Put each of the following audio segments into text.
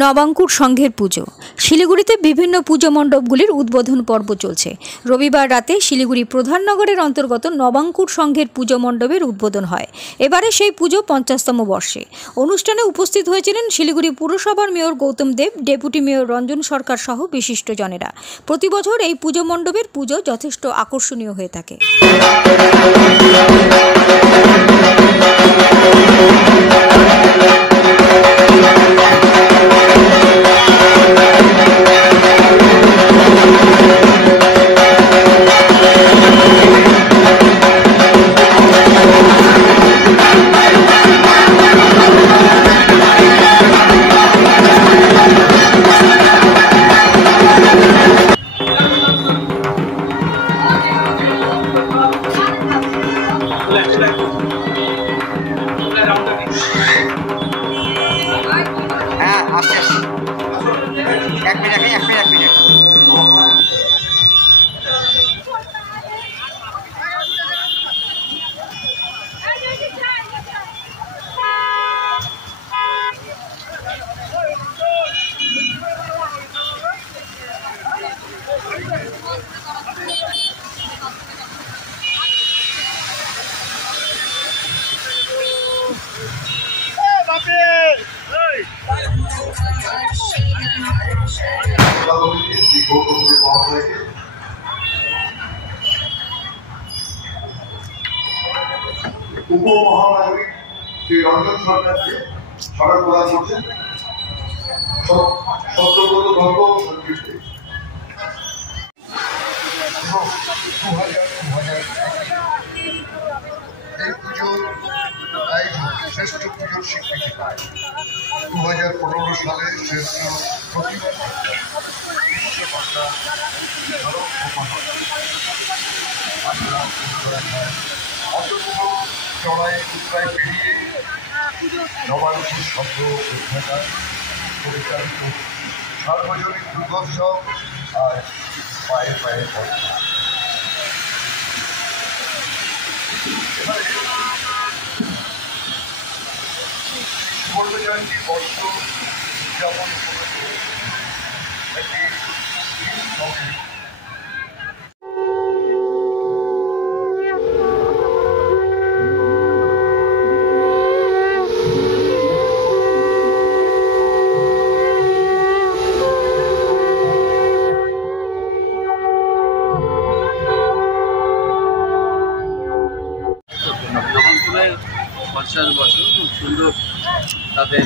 নবাঙ্কুর সংঘের পুজো। শিলিগুড়িতে বিভিন্ন পুজো মণ্ডপগুলির উদ্বোধন পর্ব চলছে। রবিবার রাতে শিলিগুড়ি প্রধাননগরের অন্তর্গত নবাঙ্কুর সংঘের পুজো মণ্ডপের উদ্বোধন হয়। এবারে সেই পুজো 50তম বর্ষে। অনুষ্ঠানে উপস্থিত হয়েছিলেন শিলিগুড়ি পুরসভার মেয়র গৌতম দেব, ডেপুটি মেয়র রঞ্জন সরকার সহ বিশিষ্টজনেরা। প্রতি বছর এই পুজো মণ্ডপের পুজো যথেষ্ট আকর্ষণীয় হয়ে থাকে। এক মিনিট উপমহানাগরিক শ্রী রঞ্জন সরকারকে স্মরণ করা হচ্ছে সত্যব্রত ধর্ম ও সংস্কৃতি। এই পুজোর আয়োজন শ্রেষ্ঠ পুজোর স্বীকৃতি পায় 2015 সালে শ্রেষ্ঠ প্রতিভা চড়াই উত্তরায় পেরিয়ে নবাঙ্কুর শব্দ অধ্যায় পরিচালিত সার্বজনীন দুর্গোৎসব আর পায়ে পায়ে কর্মচারী বর্ষ উদযাপন একটি নবাঙ্কুরের 50 বছর খুব সুন্দর তাদের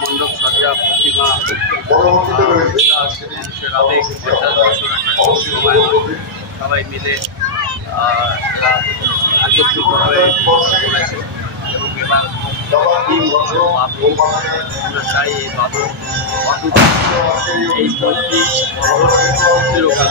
মণ্ডপ সজ্জা প্রতিমা আবেগ 50 বছর একটা সময় সবাই মিলে এরা একত্রিত হয়ে করেছে এবং এবার আমরা চাই এই বাদল এই মন্দির চিরকাল